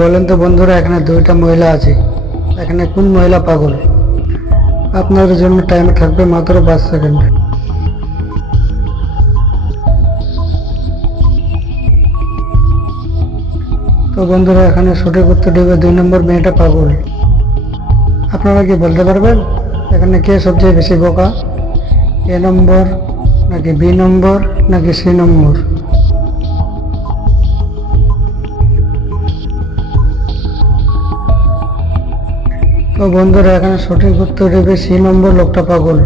বলেন তো বন্ধুরা, এখানে দুইটা মহিলা আছে, এখানে কোন মহিলা পাগল? আপনাদের জন্য টাইম থাকবে মাত্র 5 সেকেন্ড। তো বন্ধুরা, এখানে সঠিক উত্তর দেবে 2 নম্বর মেয়েটা পাগল। আপনারা কি বলতে পারবেন এখানে কে সবচেয়ে বেশি বোকা? এ নম্বর নাকি বি নম্বর নাকি সি নম্বর? তো বন্ধুরা, এখানে সঠিক উত্তর দেবে সি নম্বর, লোকটা পাগল।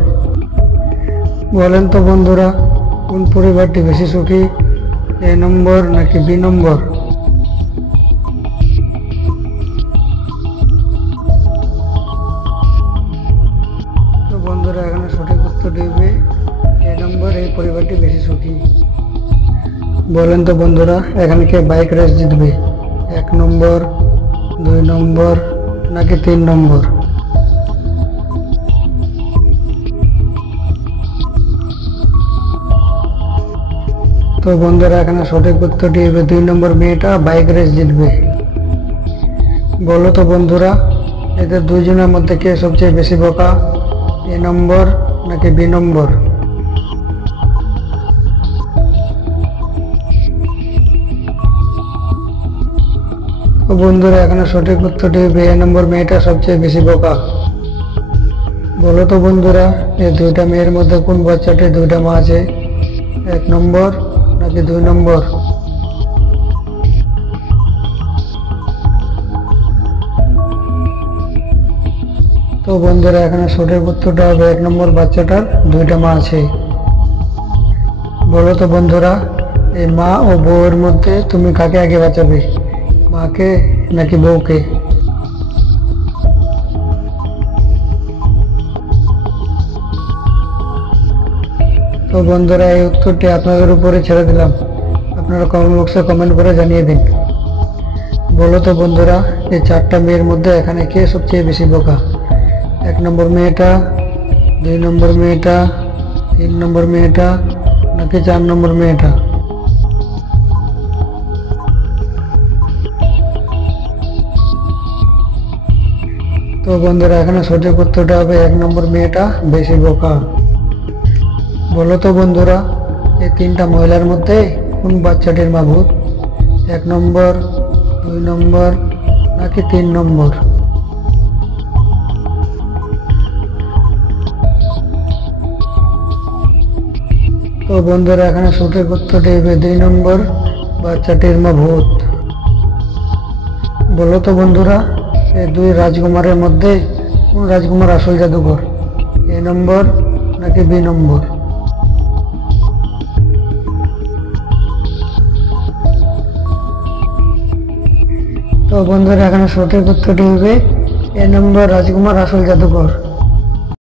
বলেন তো বন্ধুরা, কোন পরিবারটি বেশি সুখী? এ নম্বর নাকি বি নম্বর? তো বন্ধুরা, এখানে সঠিক উত্তর দেবে এ নম্বর, এই পরিবারটি বেশি সুখী। বলেন তো বন্ধুরা, এখানে কে বাইক রেস জিতবে? 1 নম্বর, 2 নম্বর নাকি 3 নম্বর? তো বন্ধুরা, এখানে সঠিক উত্তরটি হবে 2 নম্বর, মেয়েটা বাইক রেস জিতবে। বলো তো বন্ধুরা, এদের দুইজনের মধ্যে কে সবচেয়ে বেশি বোকা? এ নম্বর নাকি বি নম্বর? তো বন্ধুরা, এখানে সঠিক উত্তরটি হবে এ নম্বর, মেয়েটা সবচেয়ে বেশি বোকা। বলো তো বন্ধুরা, এই দুইটা মেয়ের মধ্যে কোন বাচ্চাটি দুইটা মা আছে? 1 নম্বর নাকি 2 নম্বর? তো বন্ধুরা, এখানে সঠিক উত্তরটা হবে 1 নম্বর, বাচ্চাটার দুইটা মা আছে। বলো তো বন্ধুরা, এই মা ও বউয়ের মধ্যে তুমি কাকে আগে বাঁচাবে? মাকে নাকি বউকে? তো বন্ধুরা, এই উত্তরটি আপনাদের উপরে ছেড়ে দিলাম, আপনারা কমেন্ট বক্সে কমেন্ট করে জানিয়ে দিন। বলো তো বন্ধুরা, এই 4টা মেয়ের মধ্যে এখানে কে সবচেয়ে বেশি বোকা? 1 নম্বর মেয়েটা, 2 নম্বর মেয়েটা, 3 নম্বর মেয়েটা নাকি 4 নম্বর মেয়েটা? তো বন্ধুরা, এখানে সঠিক উত্তরটা হবে 1 নম্বর, মেয়েটা বেশি বোকা। বলো তো বন্ধুরা, এই 3টা মহিলার মধ্যে কোন বাচ্চাটির মা ভূত? 1 নম্বর, 2 নম্বর নাকি 3 নম্বর? তো বন্ধুরা, এখানে সঠিক উত্তরটি হবে 2 নম্বর, বাচ্চাটির মা ভূত। বলো তো বন্ধুরা, এই 2 রাজকুমারের মধ্যে কোন রাজকুমার আসল জাদুঘর? এ নম্বর নাকি বি নম্বর? তো বন্ধুরা, এখানে সঠিক উত্তরটি হবে এ নম্বর, রাজকুমার আসল জাদুঘর।